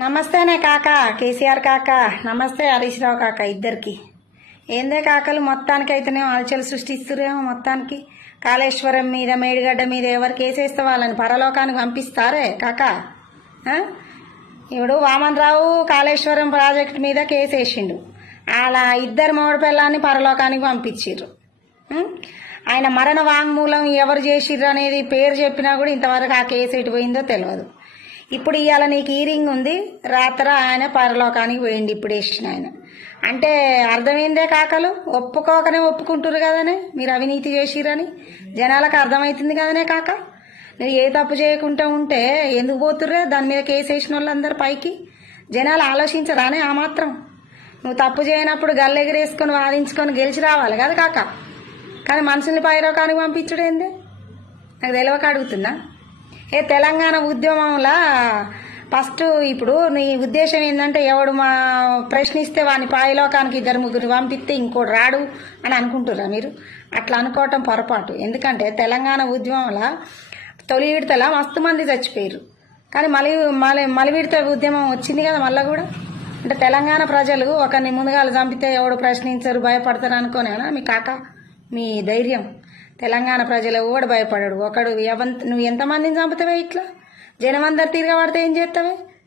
నమస్తేనే కాక కేసీఆర్ కాక, నమస్తే హరీష్ రావు కాక. ఇద్దరికి ఏందే కాకలు మొత్తానికి అయితేనేమో అలచలు సృష్టిస్తురేమో. మొత్తానికి కాళేశ్వరం మీద మేడిగడ్డ మీద ఎవరు కేసేస్తే వాళ్ళని పరలోకానికి పంపిస్తారే కాక. ఇప్పుడు వామన్ రావు కాళేశ్వరం ప్రాజెక్టు మీద కేసేసిండు. అలా ఇద్దరు మూడు పిల్లల్ని పరలోకానికి పంపించిర్రు. ఆయన మరణ వాంగ్మూలం ఎవరు చేసిర్రు అనేది పేరు చెప్పినా కూడా ఇంతవరకు ఆ కేసు ఎటు పోయిందో తెలియదు. ఇప్పుడు ఇవాళ నీకు హీరింగ్ ఉంది, రాత్రి ఆయన పరలోకానికి పోయింది. ఇప్పుడు వేసిన ఆయన అంటే అర్థమైందే కాకలు. ఒప్పుకోకనే ఒప్పుకుంటారు కదనే మీరు అవినీతి చేసిరని జనాలకు అర్థమవుతుంది కదనే కాక. నువ్వు ఏ తప్పు చేయకుండా ఉంటే ఎందుకు పోతుర్రే దాని మీద కేసు వేసిన వాళ్ళందరూ పైకి? జనాలు ఆలోచించరానే ఆ మాత్రం? నువ్వు తప్పు చేయనప్పుడు గల్లెగిరేసుకొని వాదించుకొని గెలిచి రావాలి కదా కాక. కానీ మనుషుల్ని పైలోకానికి పంపించుడేందే నాకు తెలియక అడుగుతున్నా. తెలంగాణ ఉద్యమంలా ఫస్ట్ ఇప్పుడు నీ ఉద్దేశం ఏంటంటే ఎవడు మా ప్రశ్నిస్తే వాని పాయలోకానికి ఇద్దరు ముగ్గురు పంపిస్తే ఇంకోటి రాడు అని అనుకుంటుర్రా మీరు? అట్లా అనుకోవటం పొరపాటు. ఎందుకంటే తెలంగాణ ఉద్యమంలో తొలి విడతల మస్తు మంది చచ్చిపోయారు. కానీ మలి విడత ఉద్యమం వచ్చింది కదా మళ్ళీ కూడా. అంటే తెలంగాణ ప్రజలు ఒకరిని ముందుగా చంపితే ఎవడు ప్రశ్నించరు భయపడతారు అనుకోనేనా మీ కాక మీ ధైర్యం? తెలంగాణ ప్రజలు ఎవడు భయపడడు. ఒకడు నువ్వు ఎంతమందిని చంపుతావే? ఇట్లా జనం అందరు తిరగబడితే ఏం చేస్తావే?